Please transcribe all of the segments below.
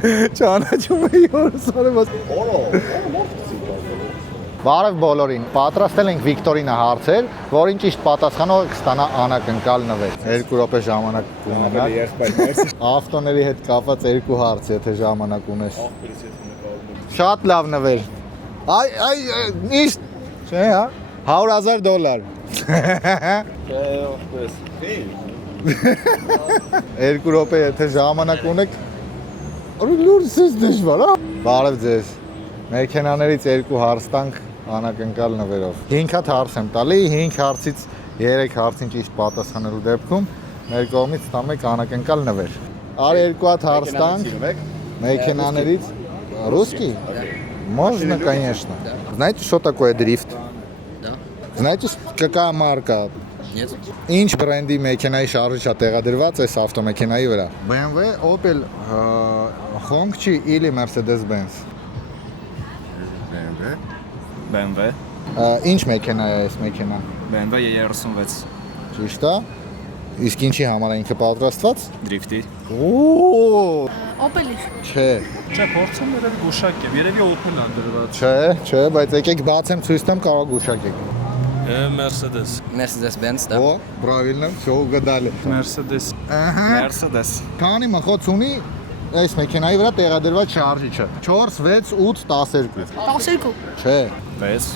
Ճանաչում էի օրս արևած։ Բարև բոլորին, պատրաստել ենք Վիկտորինա հարցեր, որին ճիշտ պատասխանողը կստանա անակնկալ նվեր։ 2 րոպե ժամանակ կունենաք։ Ավտոների հետ կապված 2 հարց, եթե ժամանակ ունես։ Շատ լավ նվեր։ Այ, միշտ, չէ, հա? $100,000։ Չէ, 2 րոպե, եթե ժամանակ ունեք, լուրջ ես դժվար, հա? Բարև ձեզ։ Մեքենաներից 2 հարց տանք անակնկալ նվերով։ 5 հատ հարց եմ տալի, 5 հարցից 3 հարցին ճիշտ պատասխանելու дебքում մեր կողմից ստանում եք անակնկալ նվեր։ Արի 2 հատ հարց տանք մեքենաներից русский? Можно, конечно. Знаете, что такое дрифт? Да. Знаете, какая марка? Нет. Ինչ բրենդի մեքենայի շարժիչա տեղադրված այս ավտոմեքենայի վրա? BMW, Opel, Hongqi или Mercedes-Benz? BMW Ինչ մեքենա է այս մեքենան? BMW 36 Ճիշտ է։ Իսկ ինչի համար է ինքը պատրաստված? դրիֆտի Օ! Opel-ի։ Չէ, Չէ, փորձում երևի գուշակ եմ, երևի օփել ան դրված։ չէ, բայց եկեք բացեմ ցույց տամ, կարող գուշակեք։ Mercedes։ Mercedes-Benz, да. О, правильно, всё угадали։ Mercedes։ Ահա։ Mercedes Քանի մխոց ունի այս մեքենայի վրա տեղադրված շարժիչը։ 4, 6, 8, 12։ 12, Չէ։ 6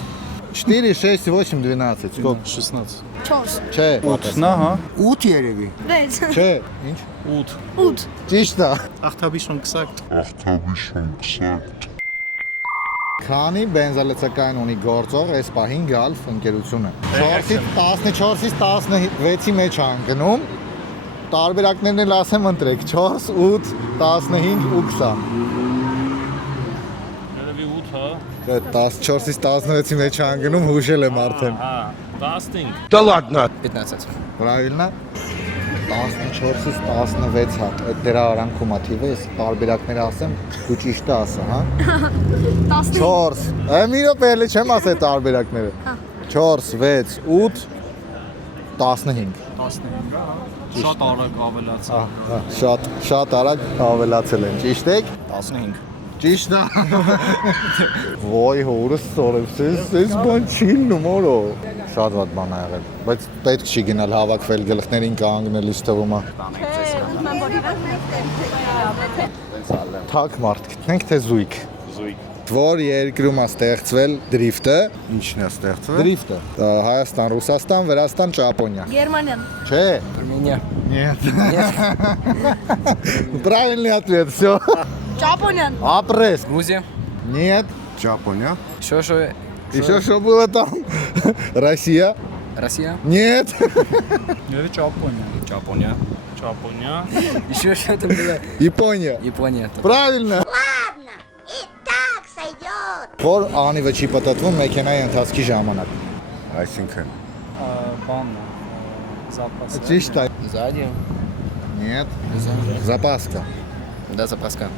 4, 6, 8, 12, сколько? 16։ 4, Չէ։ 8-նա, հա։ 8 երևի։ 6, Չէ, ինչ։ 8։ 8, Ճիշտ է։ Ախտաբիշ gesagt։ Քանի բենզալեցակային ունի գործող այս պահին Golf ընկերությունը։ 4-ից 14-ից 16-ի մեջ անգնում։ Տարբերակներն էլ ասեմ ընտրեք 4, 8, 15 ու 20։ Երևի 8, հա։ 14-ից 16-ի մեջ անգնում հուշել եմ արդեն։ Հա, 15։ 15. Правильно։ 14-ից 16 հատ։ Այդ դրա արանքում է թիվը, ես տարբերակները ասեմ, դու ճիշտ է ասա, հա։ 15, 4։ Մի րոպե էլի չեմ ասել տարբերակները։ 4, 6, 8, 15։ 15, հա։ Շատ արագ ավելացա։ Շատ արագ ավելացել են, ճիշտ եք։ 15 Ճիշտ է։ Ոյ հորս սորებს, ես բան չի նոմորո։ Շատ վատ բան ա եղել, բայց պետք չի գնալ հավաքվել գլխներին կանգնել իշ թվում է։ Թակ մարդ գտնենք թե զույգ։ Որ երկրում է ստեղծվել դրիֆտը, ինչն է ստեղծվել։ Դրիֆտը։ Հայաստան, Ռուսաստան, Վրաստան, Ճապոնիա։ Գերմանիան, Չէ։ Армения. Нет. Правильный ответ, все. Ճապոնիան, Апресс. Грузия. Нет. Япония. Еще Еще что было там? Россия. Россия. Нет. Երևի Ճապոնիա։ Ճապոնիա Ճապոնիա։ Еще что-то было. Япония. Япония. Правильно. Որ անիվը չի պատտվում մեքենայի ընթացքի ժամանակ։ Այսինքն։ Բան запас։ Ճիշտ է։ Сзади. Нет. Запаска. Да, запаска.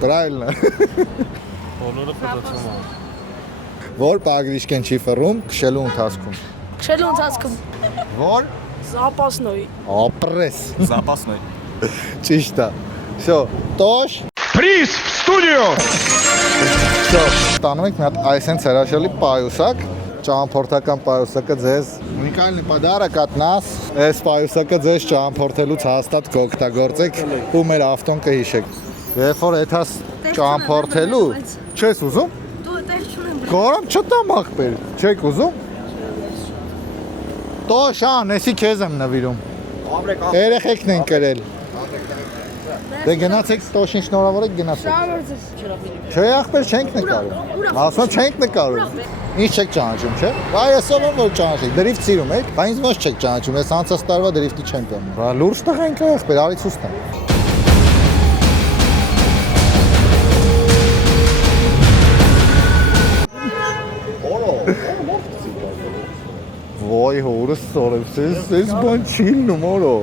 Правильно. Բոլորը պատտվում է։ Որ պագրիշկեն չի ֆռում քշելու ընթացքում։ քշելու ընթացքում, Որ запасной, ապրես։ Запасной Ճիշտ է։ Всё, Տոշ։ Приз в студию! Всё, ստանում ենք մի հատ այսենց հրաշալի պայուսակ, ճամփորդական պայուսակը ձեզ ունիկալնի պодарок от нас։ Այս պայուսակը ձեզ ճամփորդելուց հաստատ կօգտագործեք ու մեր ավտոն կհիշեք։ Երբ որ եթաս ճամփորդելու, չես ուզում։ դու տեղ չունեմ, Գորամ չտամ ախպեր, չեք ուզում։ Տոշան, էսի քեզ եմ նվիրում։ Երեխեքն են կրել։ Դե գնացեք Տոշին շնորհավորեք գնացեք։ Չէ, ախպեր չենք նկարում։ Ասում չենք նկարում։ Ինչ չեք ճանաչում, չէ։ Այ այսով եմ որ ճանաչեք, դրիֆտ սիրում եք, բայց ինձ ոչ չեք ճանաչում, ես անցած տարվա դրիֆտի չեմպիոն եմ։ Բա լուրջ տղա ենք ախպեր, արի ցույց տամ։ Ոյ հորս սորებს, ես բան չի նոմորո։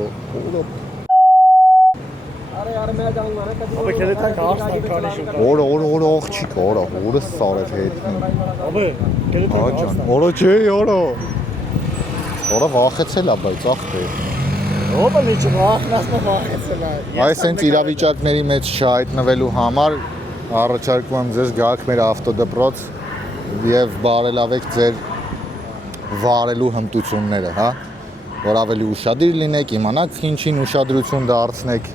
Օր աղջիկ, օր հորս սարև հետ։ Աջան, օրը չէ, օրը։ Օրը վախեցել է, բայց ախպեր։ Ո՞վ է չվախնասնա վախեցել է։ Այս հենց իրավիճակների մեջ չհայտնվելու համար առաջարկում եմ ձեզ գաք մեր ավտոդպրոց եւ բարելավեք ձեր վարելու հմտությունները, հա, որ ավելի ուշադիր լինեք, իմանաք ինչին ուշադրություն դարձնեք